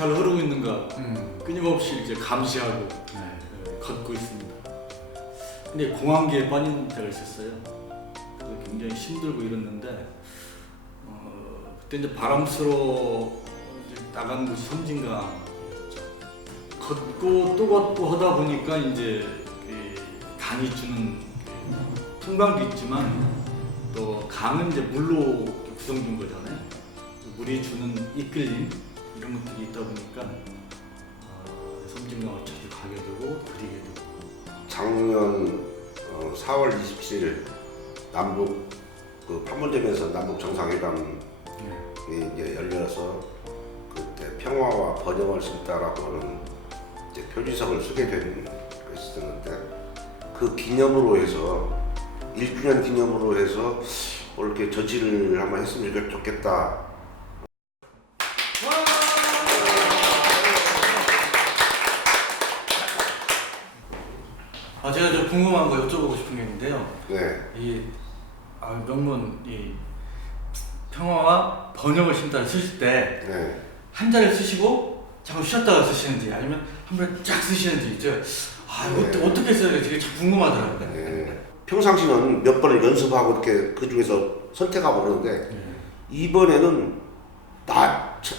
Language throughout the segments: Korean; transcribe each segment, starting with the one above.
잘 흐르고 있는가 끊임없이 이제 감시하고 걷고 있습니다. 근데 공황기에 빠진 때가 있었어요. 그래서 굉장히 힘들고 이랬는데 그때 이제 바람스러 나간 곳이 섬진강. 걷고 또 걷고 하다 보니까 이제 강이 주는 풍광도 있지만 또 강은 이제 물로 구성된 거잖아요. 물이 주는 이끌림 이런 것들이 있다 보니까 섬진강을 자주 가게 되고 그리게 되고. 작년 4월 27일 남북 판문점에서 남북 정상회담이 이제 열려서 그때 평화와 번영을 심다라고 하는 이제 표지석을 쓰게 된 것이었는데 그 기념으로 해서 1주년 기념으로 해서 이렇게 저지를 한번 했으면 좋겠다. 제가 좀 궁금한 거 여쭤보고 싶은 게 있는데요. 네. 명문 평화와 번영을 심다를 쓰실 때 네. 한자를 쓰시고 잠깐 쉬었다가 쓰시는지 아니면 한 번에 쫙 쓰시는지 이거 네. 어떻게 써야 될지 참 궁금하더라고요. 네. 평상시는 몇 번을 연습하고 이렇게 그 중에서 선택하고 그러는데 이번에는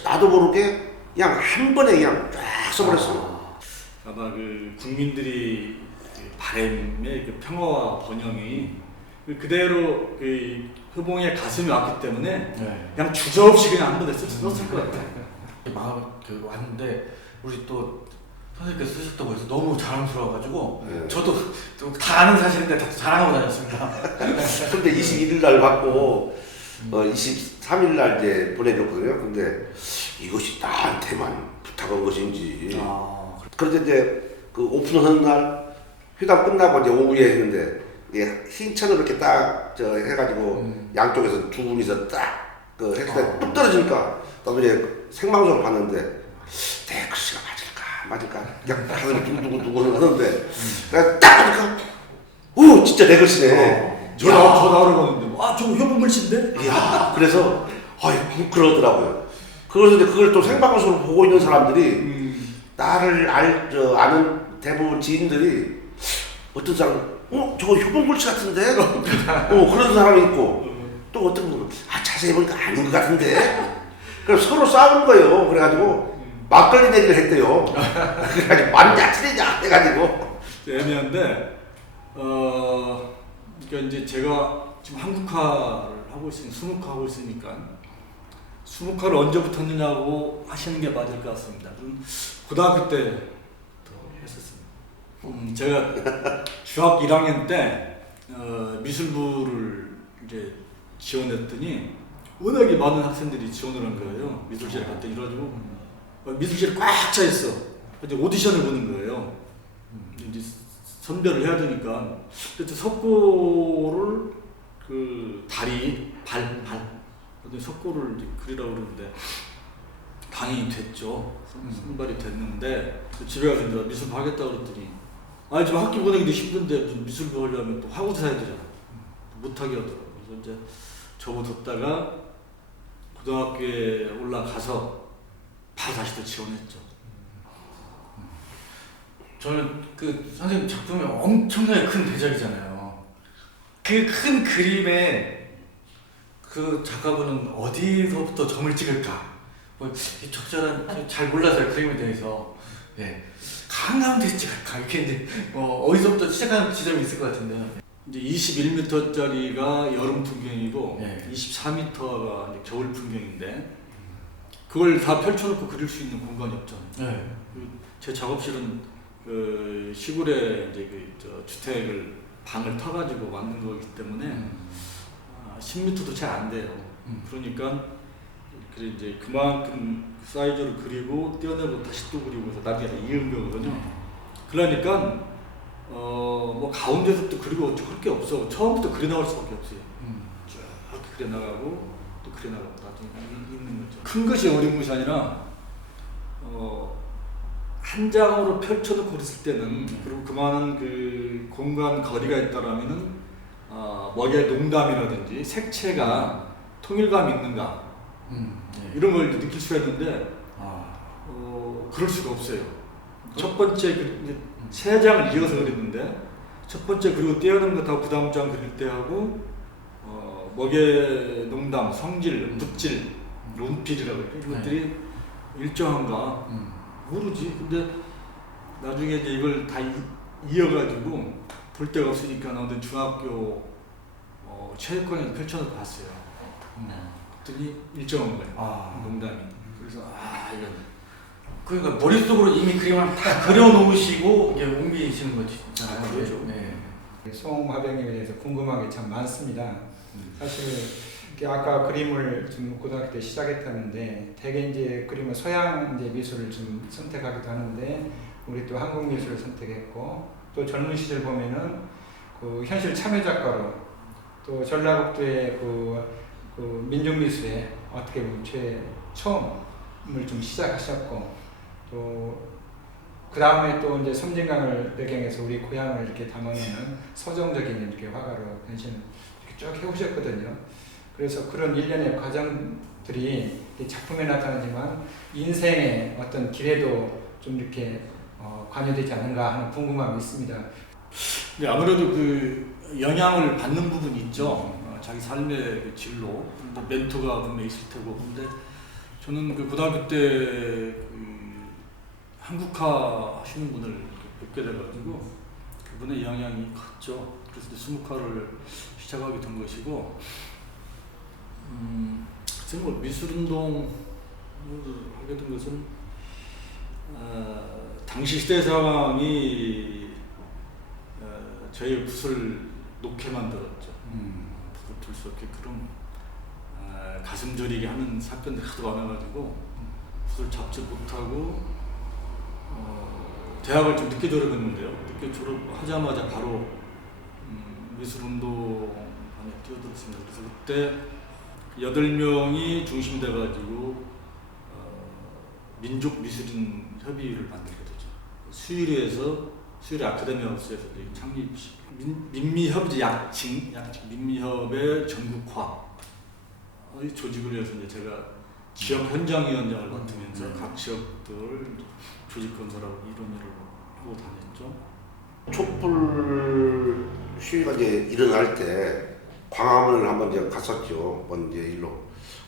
나도 모르게 그냥 한 번에 그냥 쫙 써버렸어요. 아마 그 국민들이 바람의 그 평화와 번영이 그대로 그 효봉의 가슴이 왔기 때문에 그냥 주저없이 그냥 한 번에 썼을 것 같아요. 마음 왔는데 우리 또 선생님께서 쓰셨다고 해서 너무 자랑스러워가지고 저도 다 아는 사실인데 다 자랑하고 다녔습니다. 근데 21일 날 받고 23일 날 이제 보내줬거든요. 근데 이것이 나한테만 부탁한 것인지. 그런데 이제 그 오픈하는 날 회담 끝나고 이제 오후에 했는데 흰천으로 이렇게 딱 해가지고 양쪽에서 두 분이서 딱 그 했을 때 뚝 떨어지니까 나도 이제 생방송을 봤는데 내 글씨가 맞을까 그냥 가슴이 두근두근 하는데 내가 딱 보니까 오 진짜 내 글씨네. 저 나오는데 저 효봉 글씨인데? 이야 그래서 그러더라고요. 그래서 이제 그걸 또 생방송을 보고 있는 사람들이 나를 아는 대부분 지인들이 어떤 사람 저거 효봉 글씨 같은데? 그런 사람이 있고 또 어떤 분은 자세히 보니까 아닌 것 같은데? 그래서 서로 싸우는 거예요. 그래가지고 막걸리 내기를 했대요. 그래가지고 맞냐 틀리냐 해가지고 애매한데 그러니까 이제 제가 지금 한국화를 하고 있으니까 수묵화 하고 있으니까 수묵화를 언제부터 했느냐고 하시는 게 맞을 것 같습니다. 고등학교 때 했었습니다. 제가 중학교 1학년 때 미술부를 이제 지원했더니 워낙에 많은 학생들이 지원을 한 거예요. 미술실에 갔더니 이래가지고 미술실이 꽉 차 있어. 이제 오디션을 보는 거예요. 이제 선별을 해야 되니까 그때 석고를 다리 발 석고를 이제 그리라고 그러는데 당연히 됐죠. 선발이 됐는데 집에 가서 이제 미술부 하겠다 그랬더니 지금 학교 보내기도 힘든데 무슨 미술부 하려면 또 학원 사야 되잖아. 못하게 하더라고. 그래서 이제 접어뒀다가 고등학교에 올라가서 바로 다시 또 지원했죠. 저는 그 선생님 작품이 엄청나게 큰 대작이잖아요. 그 큰 그림에 그 작가분은 어디서부터 점을 찍을까? 적절한 잘 몰라서요 그림에 대해서. 한가운데 찍을까? 이렇게 이제 어디서부터 시작하는 지점이 있을 것 같은데. 이제 21m짜리가 여름 풍경이고 24m가 겨울 풍경인데 그걸 다 펼쳐놓고 그릴 수 있는 공간이 없잖아요. 제 작업실은 시골에 이제 주택을 방을 터가지고 만든 거기 때문에 10m도 잘 안 돼요. 그러니까 이제 그만큼 사이즈를 그리고 떼어내고 다시 또 그리고 해서 나중에 이은 거거든요. 그러니까 뭐 가운데서부터 그리고 어쩔 게 없어. 처음부터 그려 나갈 수밖에 없어요. 쭉 그려 나가고 또 그려 나가고 나중에 있는 거죠. 큰 것이 어려운 것이 아니라 한 장으로 펼쳐놓고 그랬을 때는 그리고 그만한 그 공간 거리가 있다라면은 머리의 농담이라든지 색채가 통일감 있는가 이런 걸 느낄 수가 있는데 그럴 수가 없어요. 첫 번째 이제 세 장을 이어서 그렸는데 첫 번째 그리고 떼어놓은 것하고 그 다음 장 그릴 때 하고 먹의 농담, 성질, 묻질, 논필이라고 해요. 이것들이 일정한가 모르지. 근데 나중에 이제 이걸 다 이어가지고 볼 데가 없으니까 나오던 중학교 체육관에서 펼쳐서 봤어요. 그랬더니 일정한 거예요. 농담이. 그래서 이건 그러니까 머릿속으로 이미 그림을 다 그려놓으시고 이게 옮기시는 거잖아요. 그렇죠. 네. 송화병님에 대해서 궁금한 게 참 많습니다. 사실 이렇게 아까 그림을 좀 고등학교 때 시작했다는데 대개 이제 그림은 서양 이제 미술을 좀 선택하기도 하는데 우리 또 한국 미술을 선택했고 또 젊은 시절 보면은 그 현실 참여 작가로 또 전라북도의 그 민족 미술에 어떻게 보면 처음을 좀 시작하셨고 또 그 다음에 또 이제 섬진강을 배경해서 우리 고향을 이렇게 담아내는 서정적인 이렇게 화가로 변신을 이렇게 쭉 해오셨거든요. 그래서 그런 일련의 과정들이 작품에 나타나지만 인생의 어떤 길에도 좀 이렇게 관여되지 않는가 하는 궁금함이 있습니다. 네, 아무래도 그 영향을 받는 부분이 있죠. 자기 삶의 그 진로, 멘토가 분명히 있을 테고. 근데 저는 그 고등학교 때 그 한국화 하시는 분을 뵙게 돼가지고 그분의 영향이 컸죠. 그래서 이제 수묵화를 시작하게 된 것이고, 글쎄 뭐 미술운동을 하게 된 것은 당시 시대 상황이 저희 붓을 놓게 만들었죠. 붓을 둘 수 없게 그런 가슴 저리게 하는 사건들이 하도 많아가지고 붓을 잡지 못하고 대학을 좀 늦게 졸업했는데요. 늦게 졸업하자마자 바로 미술운동반에 뛰어들었습니다. 그래서 그때 8명이 중심돼가지고 민족미술인 협의회를 만들게 되죠. 수유리 아카데미하우스에서 창립 민미협 약칭 민미협의 전국화 조직을 위해서 이제 제가 지역 현장위원장을 맡으면서 각 지역들 조직 건설하고 이런 일을 하고 다녔죠. 촛불 시위가 이제 일어날 때 광화문을 한번 이제 갔었죠. 먼 이제 일로.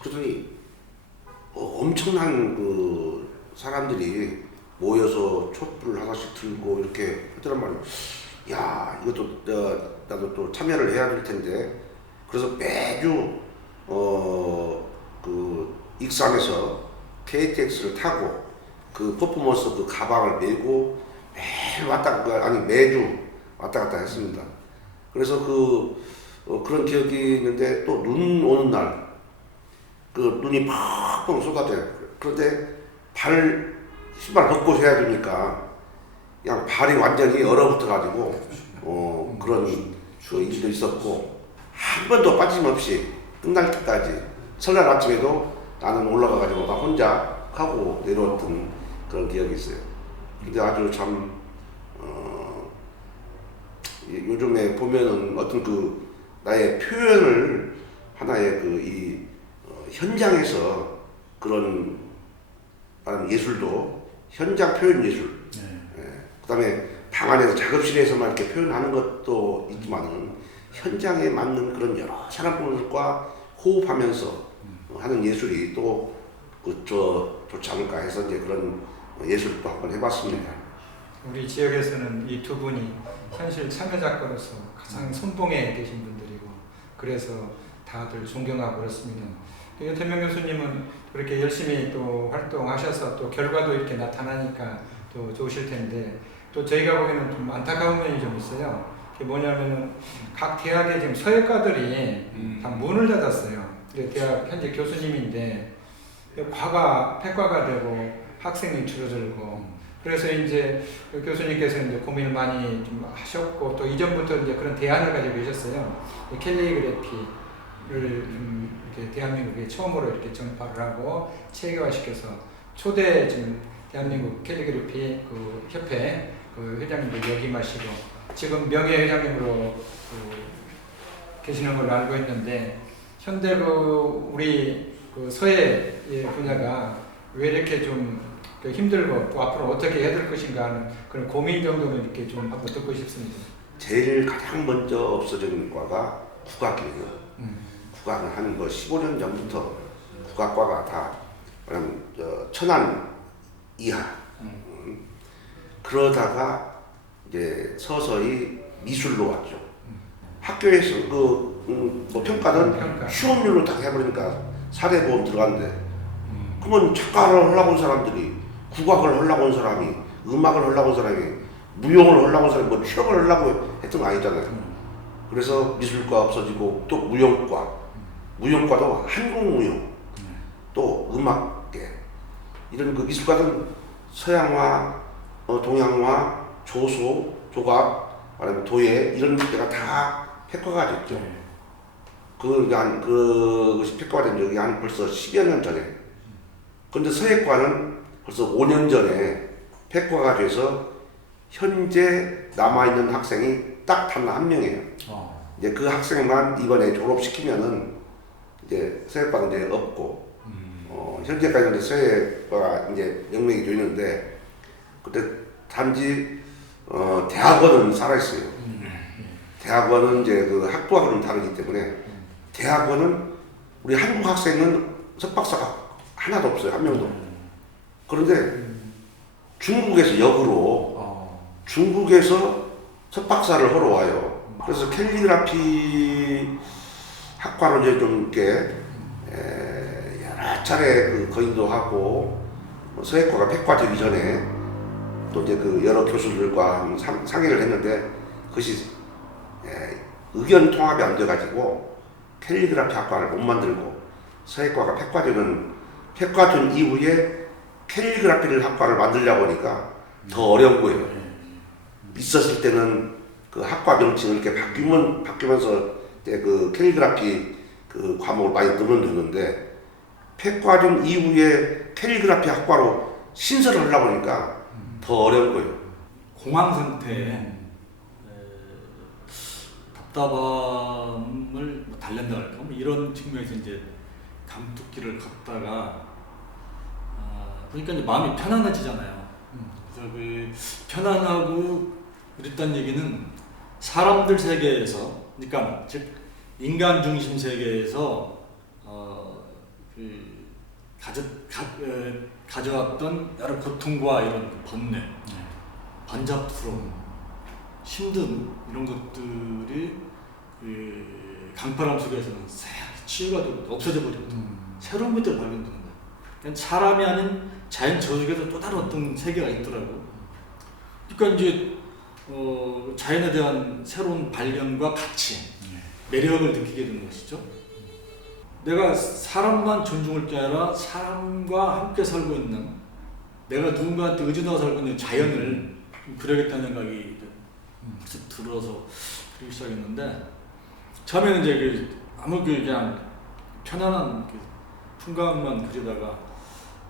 그러더니 엄청난 그 사람들이 모여서 촛불을 하나씩 들고 이렇게 하더란 말이에요. 야, 이것도 나도 또 참여를 해야 될 텐데. 그래서 매주 그 익산에서 KTX를 타고 그 퍼포먼스 그 가방을 메고 매주 왔다 갔다 했습니다. 그래서 그런 기억이 있는데 또 눈 오는 날 그 눈이 팍팍 쏟아져요. 그런데 신발 벗고 해야 되니까 그냥 발이 완전히 얼어붙어 가지고 그런 그 일도 있었고 한 번도 빠짐없이 끝날 때까지 설날 아침에도 나는 올라가 가지고 나 혼자 하고 내려왔던 그런 기억이 있어요. 근데 아주 참 요즘에 보면은 어떤 그 나의 표현을 하나의 이 현장에서 그런 예술도 현장 표현 예술. 그다음에 방 안에서 작업실에서만 이렇게 표현하는 것도 있지만은 현장에 맞는 그런 여러 사람들과 호흡하면서 하는 예술이 또 좋지 않을까 해서 이제 그런 예술도 한번 해봤습니다. 우리 지역에서는 이 두 분이 현실 참여 작가로서 가장 선봉에 계신 분들이고 그래서 다들 존경하고 그렇습니다. 윤태명 교수님은 그렇게 열심히 또 활동하셔서 또 결과도 이렇게 나타나니까 또 좋으실 텐데 또 저희가 보기에는 좀 안타까운 면이 좀 있어요. 그게 뭐냐면은 각 대학의 지금 서예과들이 다 문을 닫았어요. 대학 현재 교수님인데 폐과가 되고 학생이 줄어들고 그래서 이제 교수님께서 이제 고민을 많이 좀 하셨고 또 이전부터 이제 그런 대안을 가지고 계셨어요. 캘리그래피를 이렇게 대한민국에 처음으로 이렇게 전파를 하고 체계화시켜서 초대 지금 대한민국 캘리그래피 그 협회 그 회장님도 역임하시고 지금 명예회장님으로 계시는 걸로 알고 있는데 현대 우리 서예 분야가 왜 이렇게 좀 힘들고 또 앞으로 어떻게 해야 될 것인가 하는 그런 고민 정도는 이렇게 좀 한번 듣고 싶습니다. 제일 가장 먼저 없어진 과가 국악이에요. 국악은 한 15년 전부터 국악과가 다 천안 이하. 그러다가 이제 서서히 미술로 왔죠. 학교에서 뭐 평가는 시험률로 딱 해버리니까 사대보험 들어갔는데, 그러면 작가를 하려고 온 사람들이, 국악을 하려고 온 사람이, 음악을 하려고 온 사람이, 무용을 하려고 온 사람이 뭐 취업을 하려고 했던 거 아니잖아요. 그래서 미술과 없어지고 또 무용과도 한국무용, 또 음악계, 이런 그 미술과는 서양화, 동양화, 조소, 조각, 말하면 도예 이런 데가 다 폐과가 됐죠. 그것이 폐과가 된 적이 한 벌써 10여 년 전에. 그런데 서예과는 벌써 5년 전에 폐과가 돼서 현재 남아있는 학생이 딱 단 한 명이에요. 이제 그 학생만 이번에 졸업시키면은 이제 서예과는 이제 없고, 현재까지 이제 서예과가 이제 영명이 되어 있는데, 그때 단지 대학원은 살아있어요. 대학원은 이제 그 학부하고는 다르기 때문에, 대학원은 우리 한국 학생은 석박사가 하나도 없어요. 한 명도. 그런데 중국에서 역으로 중국에서 석박사를 하러 와요. 그래서 캘리그라피 학과로 이제 좀 이렇게 여러 차례 그 거인도 하고, 서예과가 폐과되기 전에 또 이제 그 여러 교수들과 상의를 했는데, 그것이 의견 통합이 안 돼가지고 캘리그라피 학과를 못 만들고, 서예과가 폐과된 이후에 캘리그라피를 학과를 만들려고 하니까 더 어려운 거예요. 있었을 때는 그 학과 명칭을 이렇게 바뀌면서 이제 그 캘리그라피 그 과목을 많이 넣으면 되는데, 폐과된 이후에 캘리그라피 학과로 신설을 하려고 하니까 더 어려운 거예요. 공황 상태에 답답함을 달랜다 할까, 뭐 이런 측면에서 이제 감투길을 걷다가 그러니까 이제 마음이 편안해지잖아요. 그래서 그 편안하고 그랬다는 얘기는 사람들 세계에서, 그러니까 즉 인간 중심 세계에서 가져왔던 여러 고통과 이런 번뇌, 번잡스러움, 힘듦 이런 것들이 그 강파람 속에서는 치유가 되고 없어져 버리거든. 새로운 것들을 발견되는 거야. 그러니까 사람이 아닌 자연 저 속에서 또 다른 어떤 세계가 있더라고. 그러니까 이제 자연에 대한 새로운 발견과 가치, 매력을 느끼게 되는 것이죠. 내가 사람만 존중할 게 아니라 사람과 함께 살고 있는, 내가 누군가한테 의존하고 살고 있는 자연을 그려야겠다는 생각이 벌써 들어서 그리기 시작했는데, 처음에는 이제 그냥 편안한 풍광만 그리다가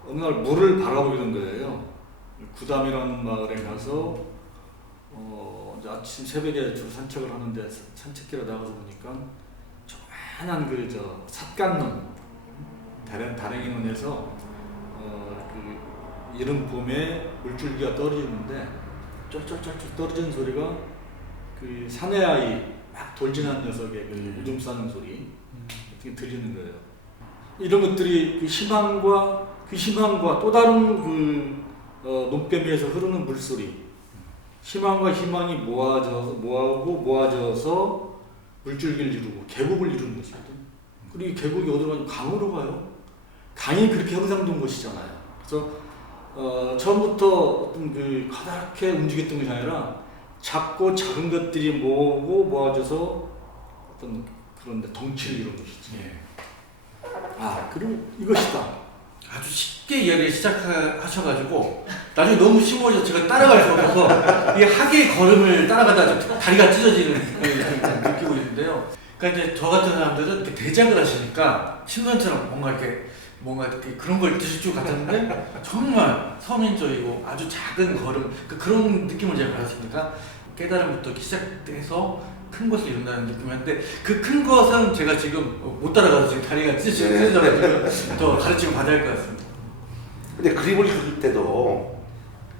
어느 날 물을 바라보게 된 거예요. 구담이라는 마을에 가서 이제 아침 새벽에 주로 산책을 하는데, 산책길에 나가서 보니까 조그만한 삿간론, 다랭이논에서 그 이른 봄에 물줄기가 떨어지는데, 쫄쫄쫄쫄 떨어지는 소리가 그 사내아이 막 돌진하는 녀석의 그 오줌 싸는 소리 이렇게 들리는 거예요. 이런 것들이 그 희망과 또 다른 그 논뱀에서 흐르는 물소리, 희망과 희망이 모아져서 물줄기를 이루고 계곡을 이루는 것이거든. 그리고 이 계곡이 어디로 가냐면 강으로 가요. 강이 그렇게 형성된 것이잖아요. 그래서 처음부터 어떤 그 커다랗게 움직였던 것이 아니라 작고 작은 것들이 모아져서 어떤 그런데 덩치를 이룬 것이지. 그리고 이것이다. 아주 쉽게 이야기를 시작하셔가지고 나중에 너무 심오해서 제가 따라갈 수 없어서 이 학의 걸음을 따라가다 다리가 찢어지는 걸 느끼고 있는데요. 그러니까 이제 저 같은 사람들은 이렇게 대작을 하시니까 신선처럼 뭔가 이렇게 그런 걸 드실 줄 같았는데 정말 서민적이고 아주 작은 걸음, 그런 느낌을 제가 받았으니까 깨달음부터 시작해서 큰 것을 이룬다는 느낌이었는데, 그 큰 것은 제가 지금 못 따라가서 지금 다리가 찢어져가지고 더 가르침을 받아야 할 것 같습니다. 근데 그림을 그릴 때도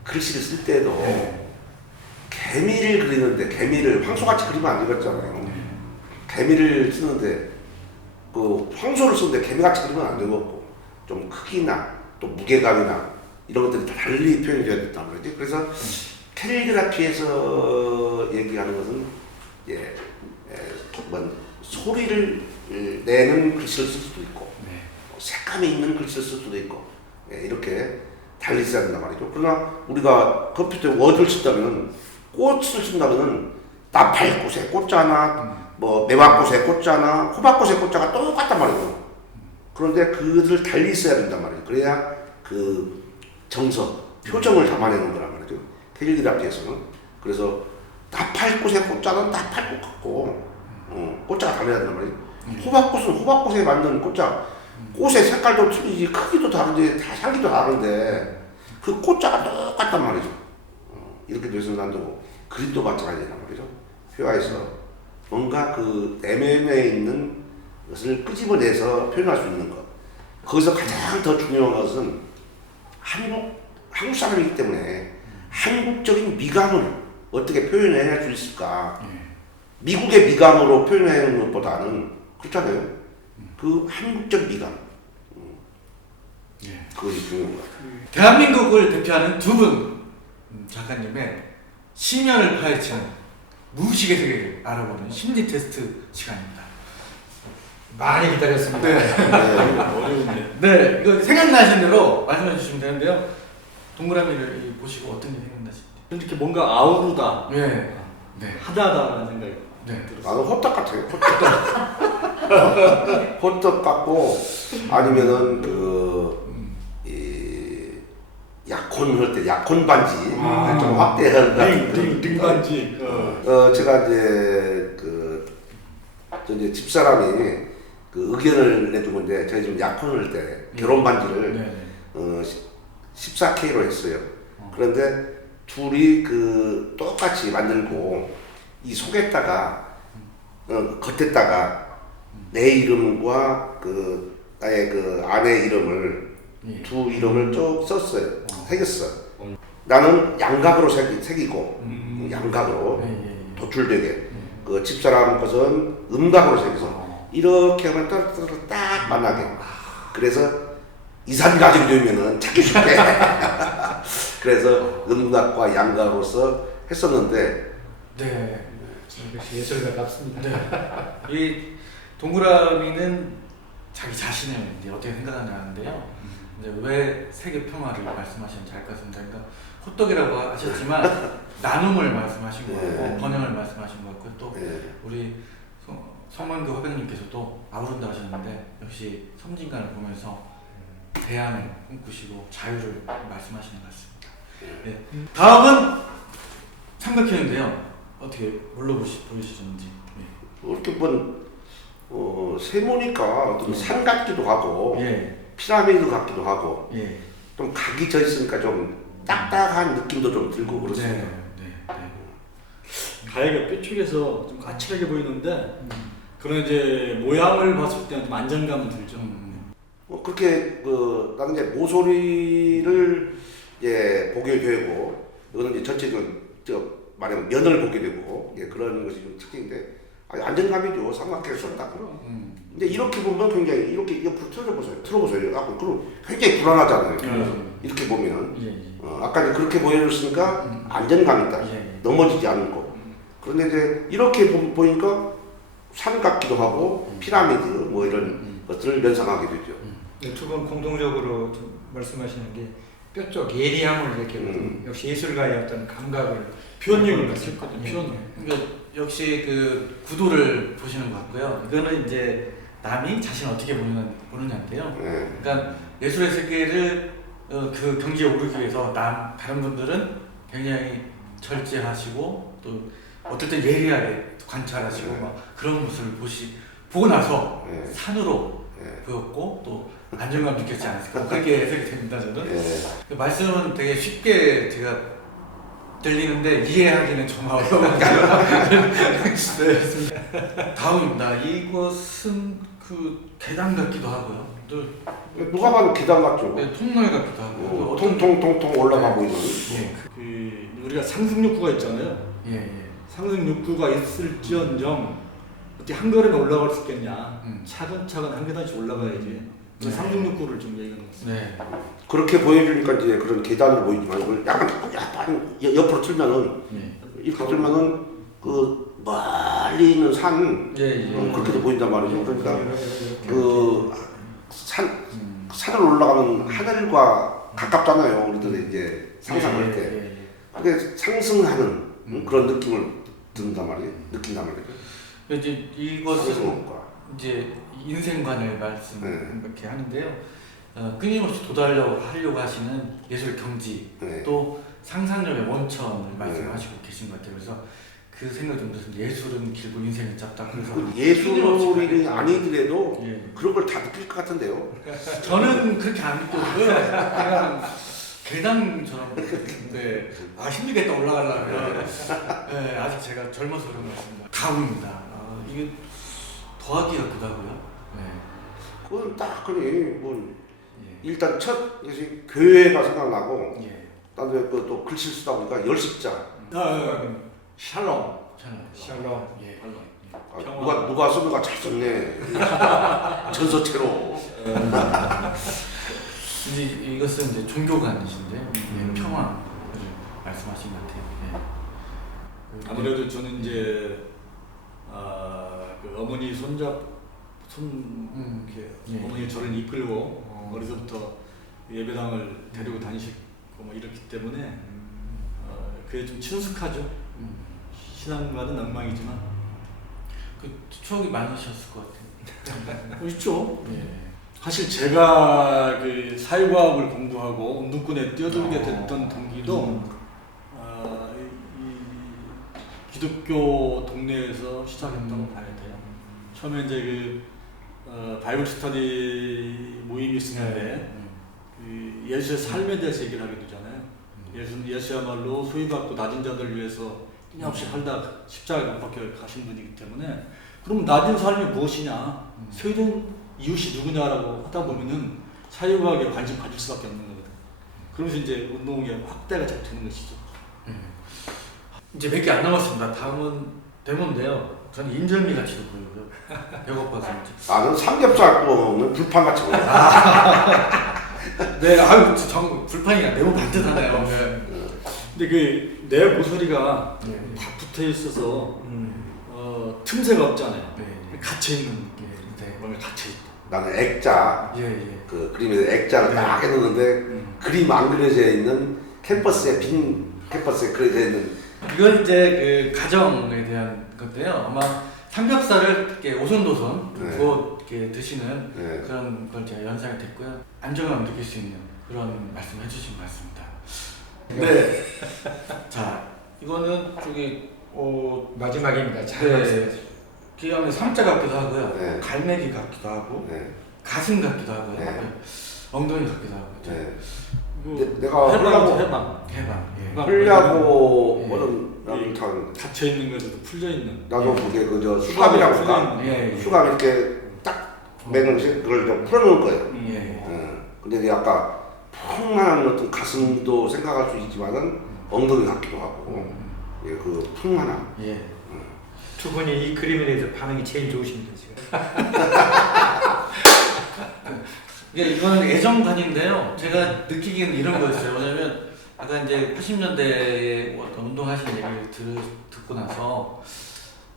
글씨를 쓸 때도 개미를 그리는데 개미를 황소같이 그리면 안 되겠잖아요. 개미를 쓰는데 그 황소를 쓰는데 개미같이 그리면 안 되고 좀 크기나 또 무게감이나 이런 것들이 다 달리 표현이 돼야 된단 말이지. 그래서 캘리그라피에서 얘기하는 것은 소리를 내는 글씨를 쓸 수도 있고 색감이 있는 글씨를 쓸 수도 있고 이렇게 달리 써야 된단 말이죠. 그러나 우리가 컴퓨터에 워드를 쓴다면 꽃을 쓴다면 나팔꽃에 꽃자나 뭐 매화꽃에 꽃자나 호박꽃에 꽃자가 똑같단 말이죠. 그런데 그들을 달리 써야 된단 말이죠. 그래야 그 정서, 표정을 담아내는 거란 말이죠. 캘리그라피에서는. 그래서 나팔꽃에 꽃자는 나팔꽃 같고 꽃자가 달라야 된단 말이죠. 호박꽃은 호박꽃에 맞는 꽃자. 꽃의 색깔도 틀리지 크기도 다르지 다 향기도 다른데 그 꽃자가 똑같단 말이죠. 이렇게 돼서는 안 되고 그림도 마찬가지란 말이죠. 회화에서 뭔가 그 내면에 있는 것을 끄집어내서 표현할 수 있는 것. 거기서 가장 더 중요한 것은 한국 사람이기 때문에 한국적인 미감을 어떻게 표현해낼 수 있을까. 미국의 미감으로 표현하는 것보다는 그렇잖아요. 그 한국적 미감. 그것이 중요한 것 같아요. 대한민국을 대표하는 두 분 작가님의 심연을 파헤치는 무의식의 세계를 알아보는 심리 테스트 시간입니다. 많이 기다렸습니다. 어려운데. 네, 이거 생각나신 대로 말씀해 주시면 되는데요. 동그라미를 보시고 어떤 게 생각나신지. 이렇게 뭔가 아우르다, 네, 네, 하다하다라는 생각이 네. 들었어요. 나는 호떡 같아요. 호떡 같고 아니면은 이 약혼 할 때 약혼 반지 좀 확대한 같은 등 반지. 제가 이제 이제 집사람이 그 의견을 내준 건데 저희 지금 약혼을 할 때 결혼 반지를 14K로 했어요. 그런데 둘이 그 똑같이 만들고 이 속에다가 겉에다가 내 이름과 그 나의 그 아내 이름을 두 이름을 쭉 썼어요. 새겼어. 나는 양각으로 새기고 양각으로 도출되게 그 집사람 것은 음각으로 새겨서 이렇게 하면 딱 만나게. 그래서 이산 가족이 되면은 찾기 쉽게. 그래서 음각과 양각으로서 했었는데. 네. 역시 예술가 같습니다. 네. 이 동그라미는 자기 자신을 이제 어떻게 생각하냐는데요. 이제 왜 세계 평화를 말씀하시는지 알 것 같습니다. 그러니까 호떡이라고 하셨지만 나눔을 말씀하신 거고 번영을 말씀하신 거고 또 우리 성만교 화백님께서도 아우른다 하셨는데 역시 섬진강을 보면서 대안을 꿈꾸시고 자유를 말씀하시는 것 같습니다. 네. 다음은 삼각형인데요. 어떻게 뭘로 보이시는지. 네. 이렇게 세모니까 어떤 산 같기도 하고 피라미드 같기도 하고 좀 각이 져 있으니까 좀 딱딱한 느낌도 좀 들고 그렇습니다. 가해가 뾰족해서 좀 까칠하게 보이는데 그런 이제 모양을 봤을 때는 좀 안정감은 들죠. 그렇게 나는 이제 모서리를 보게 되고 이거는 이제 전체적으로 말하면 면을 보게 되고 그런 것이 좀 특징인데 안정감이죠. 삼각형에서 딱. 근데 이렇게 보면 굉장히 이렇게 옆으로 틀어보세요. 그럼 굉장히 불안하잖아요. 이렇게 보면 아까 이제 그렇게 보여줬으니까 안정감 있다. 넘어지지 않는 거. 그런데 이제 이렇게 보니까 산 같기도 하고 피라미드 뭐 이런 것들을 연상하게 되죠. 두 분 공동적으로 좀 말씀하시는 게 뼈쪽 예리함을 이렇게 역시 예술가의 어떤 감각을 표현력을 갖췄거든요. 표현. 그러니까 역시 그 구도를 보시는 것 같고요. 이거는 이제 남이 자신을 어떻게 보느냐인데요. 그러니까 예술의 세계를 그 경지에 오르기 위해서 다른 분들은 굉장히 절제하시고 또 어떨 때 예리하게 관찰하시고 막 그런 모습을 보고 나서 산으로 보였고 또 안정감 느꼈지 않았을까 그렇게 해석이 됩니다. 저는 그 말씀은 되게 쉽게 제가 들리는데 이해하기는 좀 어려운 네. 다음입니다. 이것은 그 계단 같기도 하고요. 또 누가 봐도 계단 같죠. 네, 통로에 같기도 하고. 통통통통 올라가고 있는. 예, 그 우리가 상승 욕구가 있잖아요. 예, 예. 상승 욕구가 있을지언정 어떻게 한 걸음에 올라갈 수 있겠냐. 음. 차근차근 한 계단씩 올라가야지. 그 네. 상승 욕구를 좀 얘기하는 거죠. 네. 그렇게 보여주니까 이제 그런 계단으로 보이지만 이걸 약간 옆으로 틀면은 예. 이렇게 틀면은 그 멀리 있는 산 예, 예. 그렇게도 보인단 말이죠. 그러니까 그 산을 음. 올라가면 하늘과 가깝잖아요. 우리들이 이제 상상할 때. 예, 예. 그게 상승하는 그런 느낌을 든단 말이에요. 느낀단 말이에요. 이제 이것은 상승과. 이제 인생관을 말씀 네. 이렇게 하는데요. 끊임없이 하려고 하시는 예술 경지 네. 또 상상력의 원천을 말씀하시고 계신 것 같아요. 그래서 그 생각 좀 들었습니다. 예술은 길고 인생은 짧다. 그래서 예술이 아니더라도 예. 그런 걸 다 느낄 것 같은데요. 저는 그렇게 안 느껴지고요. 그냥 계단처럼 네. 힘들겠다 올라가려면 네, 아직 제가 젊어서 그런 것 같습니다. 다음입니다. 이게 더하기 같기도 하고요. 네. 그건 딱 그니 뭐 예. 일단 첫 교회가 생각나고 예. 나도 또 글씨 쓰다 보니까 열십자. 샬롬. 샬롬. 예. 누가 쓰는가 잘 썼네. 전서체로. 이제 이것은 이제 종교관이신데 예, 평화를 말씀하신 것 같아요. 예. 아무래도 저는 이제 그 어머니 이렇게 예. 어머니 저를 이끌고 어려서부터 예배당을 데리고 다니시고 뭐 이렇기 때문에 그게 좀 친숙하죠. 신앙과는 엉망이지만 그 추억이 많으셨을 것 같아요. 있죠. 예. 사실 제가 그 사회과학을 공부하고 운동권에 뛰어들게 됐던 동기도 이 기독교 동네에서 시작했다고 봐야 돼요. 처음에 이제 그 바이블 스터디 모임이 있었는데 그 예수의 삶에 대해서 얘기를 하게 되잖아요. 예수야말로 소외받고 낮은 자들을 위해서 끊임없이 살다 십자가에 못 박혀 가신 분이기 때문에 그럼 낮은 삶이 무엇이냐, 소외된 이웃이 누구냐라고 하다 보면은 사회과학에 관심 가질 수밖에 없는 거거든. 그러면서 이제 운동의 확대가 잘 되는 것이죠. 이제 몇 개 안 남았습니다. 다음은 데모인데요. 저는 인절미 같이도 보이고요. 배고파서 이제. 나는 삼겹살 구우면 불판 같이 보여. 네, 아유, 불판이 매우 반듯하네요. 네. 근데 그 내 모서리가 네. 다 붙어 있어서 틈새가 없잖아요. 네. 갇혀 있는 네. 몸에 갇혀 있다. 나는 액자 예, 예. 그 그림에서 액자를 딱 해놓는데 그림 안 그려져 있는 빈 캠퍼스에 그려져 있는. 이건 이제 그 가정에 대한 건데요. 아마 삼겹살을 이렇게 오손도손 네. 구워 이렇게 드시는 네. 그런 걸 제가 연상이 됐고요. 안정감을 느낄 수 있는 그런 말씀해 주신 것 같습니다. 네. 자, 이거는 저기 마지막입니다. 잘 네. 말씀하세요. 기왕에 삼자 같기도 하고요. 네. 갈매기 같기도 하고 네. 가슴 같기도 하고요. 네. 엉덩이 같기도 하고. 네. 그리고 내가 해방. 해방. 예. 풀려고 예. 뭐는 나는 참 갇혀 있는 것에도 풀려 있는. 나도 그게 그저 수갑이라고 할까? 예. 수갑 이렇게 딱 매는 것이 그걸 좀 풀어놓을 거예요. 예. 근데 이제 아까 풍만한 어떤 가슴도 생각할 수 있지만은 엉덩이 같기도 하고 예, 그 풍만함. 예. 두 분이 이 그림에 대해서 반응이 제일 좋으십니다 지금. 이건 애정관인데요. 제가 느끼기에는 이런 거였어요. 뭐냐면 아까 이제 80년대에 어떤 운동하신 얘기를 듣고 나서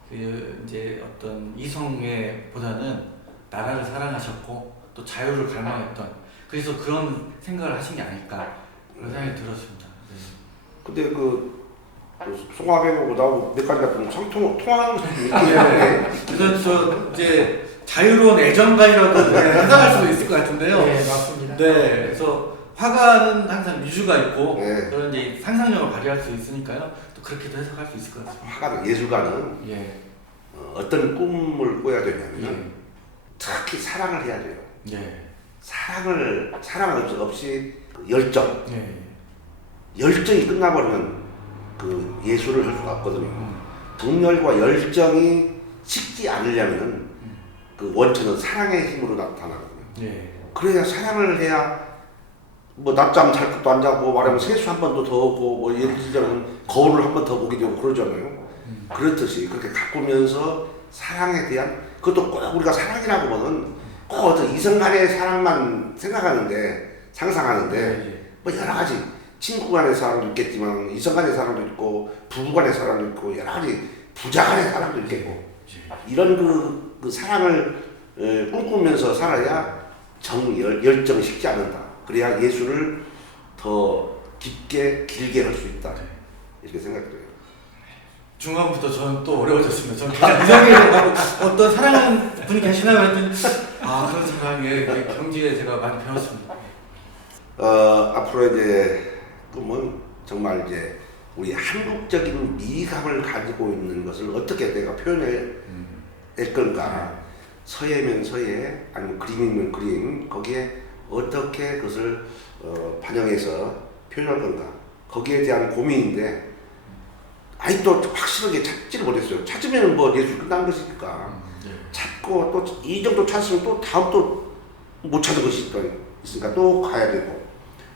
그 이제 어떤 이성애보다는 나라를 사랑하셨고 또 자유를 갈망했던 그래서 그런 생각을 하신 게 아닐까 그런 생각이 들었습니다. 네. 근데 그 송화배우보다 몇 가지가 좀 통하는 것도 있긴 예. 한데 그래서 저 이제 자유로운 애정가이라도 상상할 수도 있을 것 같은데요. 네 맞습니다. 네, 그래서 화가는 항상 미주가 있고 네. 그런 이제 상상력을 발휘할 수 있으니까요. 또 그렇게도 해석할 수 있을 것 같습니다. 화가는 예술가는 예, 어떤 꿈을 꿔야 되냐면 예, 특히 사랑을 해야 돼요. 예, 사랑 없이 그 열정, 예, 열정이 끝나버리면 그 예술을 할 수가 없거든요. 정열과 열정이 식지 않으려면 그 원천은 사랑의 힘으로 나타나거든요. 예. 그래야 사랑을 해야 뭐 낮잠 잘 것도 안 자고 말하면 세수 한 번도 더 하고 뭐 예를 들자면 거울을 한 번 더 보게 되고 그러잖아요. 그렇듯이 그렇게 가꾸면서 사랑에 대한 그것도 꼭 우리가 사랑이라고 보면 꼭 어떤 이성 간의 사랑만 생각하는데 상상하는데 예. 뭐 여러 가지 친구 간의 사랑도 있겠지만 이성 간의 사랑도 있고 부부 간의 사랑도 있고 여러 가지 부자 간의 사랑도 있겠고 이런 그 사랑을 꿈꾸면서 살아야 열정이 식지 않는다. 그래야 예술을 더 깊게 길게 할 수 있다. 이렇게 생각돼요. 중간부터 저는 또 어려워졌습니다. 저는 그냥 이성에 어떤 사랑하는 분이 계시나요? 했더니 그런 사랑에 경지에 제가 많이 배웠습니다. 앞으로 이제 꿈은 정말 이제 우리 한국적인 미감을 가지고 있는 것을 어떻게 내가 표현할 건가. 서예면 서예, 아니면 그림이면 그림, 거기에 어떻게 그것을 반영해서 표현할 건가. 거기에 대한 고민인데 아직도 확실하게 찾지를 못했어요. 찾으면 뭐 예술 끝난 것이니까. 찾고 또 이 정도 찾으면 또 다음 또 못 찾은 것이 있으니까 또 가야 되고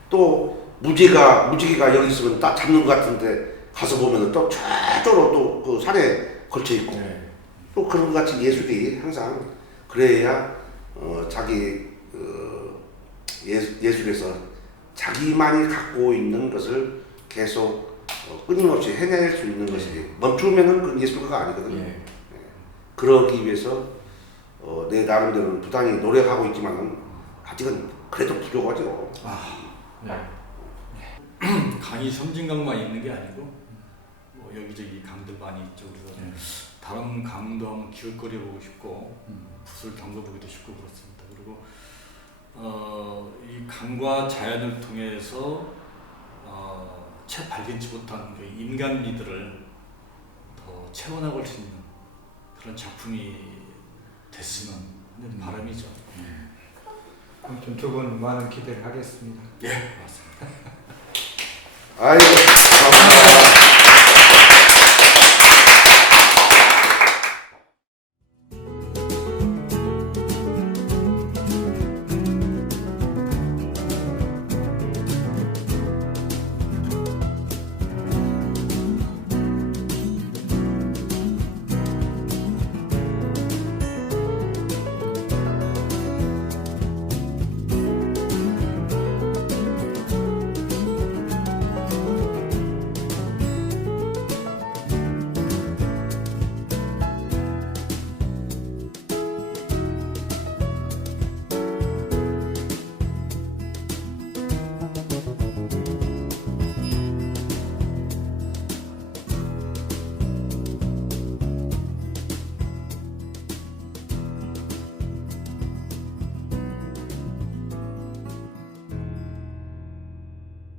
또 무지개가 여기 있으면 딱 잡는 것 같은데 가서 보면 또 저쪽으로 또 그 산에 걸쳐 있고 또 그런 것 같이 예술이 항상 그래야 자기 예술에서 자기만이 갖고 있는 것을 계속 끊임없이 해낼 수 있는 것이지 멈추면은 그 예술가가 아니거든요. 그러기 위해서 내 나름대로는 부단히 노력하고 있지만은 아직은 그래도 부족하죠. 강이 섬진강만 있는 게 아니고 뭐 여기저기 강들 많이 있죠. 그래서 다른 강도 한번 기웃거려 보고 싶고 붓을 담궈보기도 싶고 그렇습니다. 그리고 이 강과 자연을 통해서 채 발견치 못한 그 인간미들을 더 채워나갈 수 있는 그런 작품이 됐으면 하는 바람이죠. 아무튼 두 분 많은 기대를 하겠습니다. 예, 맞습니다. 아이고.